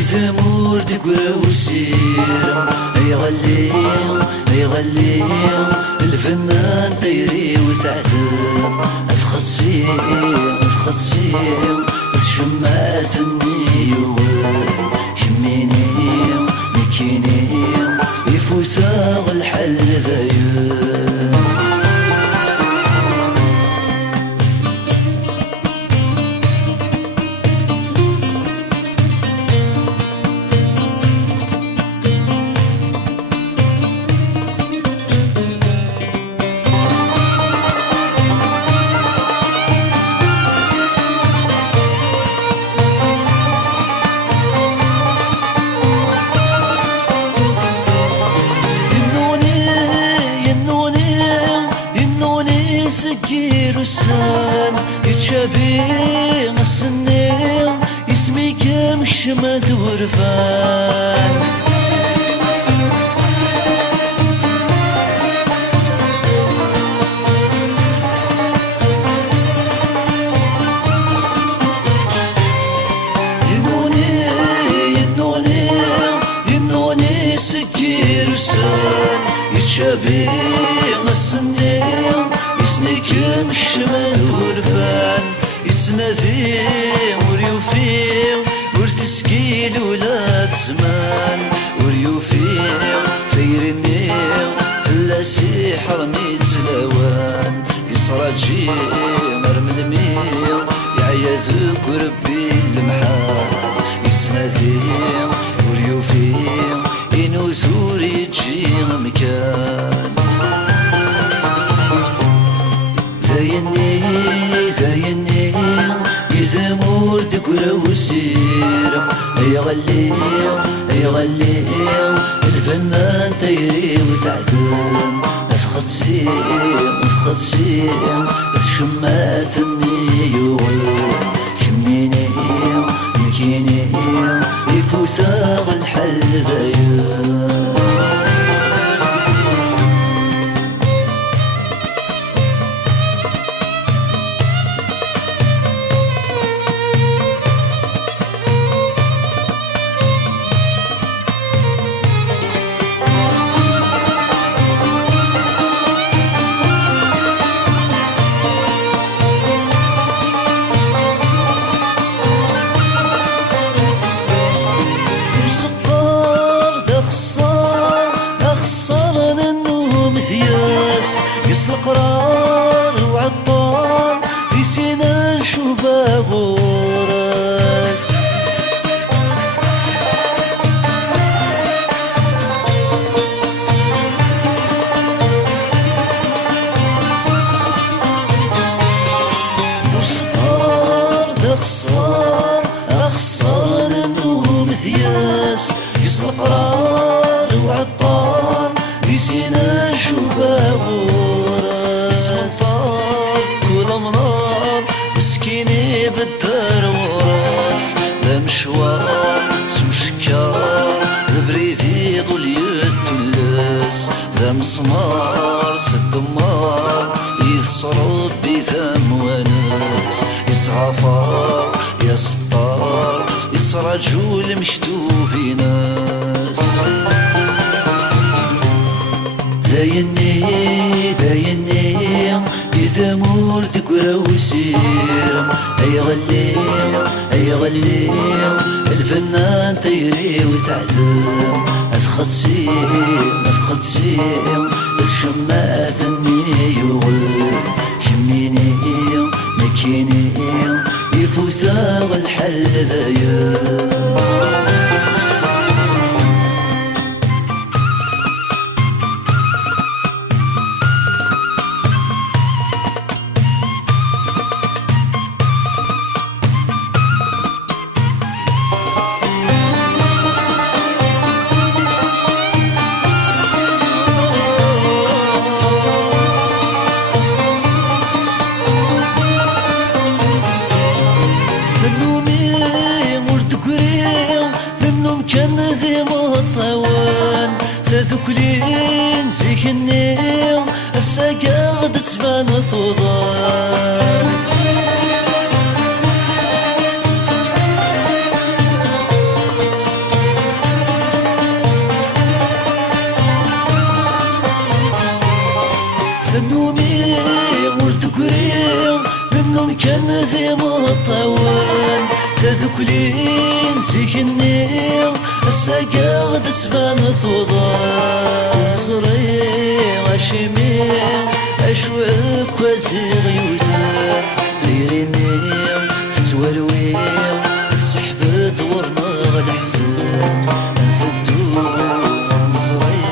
يزمور تقرا وسير يغلي الفنان طيري وتعتم اسخطسي الشماس النيو شميني مكيني يفوسا الحل ذايم سكير والسان يتشابي السنين اسمي كم حشمة ورفان ينوني سكير والسان يتشابي السنين يسنيكم حشمة ورفان يتنازي وريوفي ورتسكيل ولا تسمان وريوفي ثيرني فلاسي حرمي تلاوان يصرى تجي مرملمي يعيازك وربي المحال يتنازي وريوفي ينوزور يجي مكان زايني يزمور تقرا وسير يغلي الفنان طيري وتعزم اسخطسي الشمات النيو شميني مكيني يفوسا الحل ذايم يصل قرار وعطار في سينا نشوفه غورس وصقار ذا أخصار النوم ثياس يصل قرار وعطار في سينا نشوفه غورس سلطان كل منار مسكيني بالدار وراس ذا مشوار سو شكار بريزي طول يتولس ذا مسمار سدمار يصرب بذا موانس يسعفار يسطار يسرجول مشتوبي ناس زايني يزمور تقرا وسير يغلي الفنان طيري وتعزم اسخطسي الشمات النيو شميني مكيني يفوت وساغ الحل ذايا كان ذي مطوان تذكلين سيكني الساقاض تبان توضان ثنومي ورتقريم منهم كان ذي مطوان تذكلين سيكني الساقاض تبان توضان زري غشمي أشوك وزيغ يوزان زيريني تتولوي السحب دورنا الحزن نسدو زري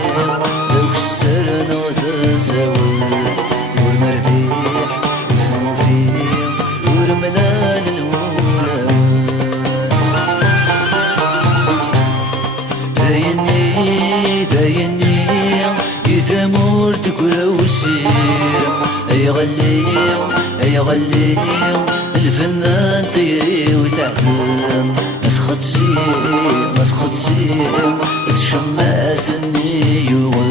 ذوك السرنا وتساوي ورنا ربيح وسمو فيه ورمنا للولا ذايني يزامور تقرا وسير اي غلي الفنان تيري وتعلم اسخط سيم الشمات النيوان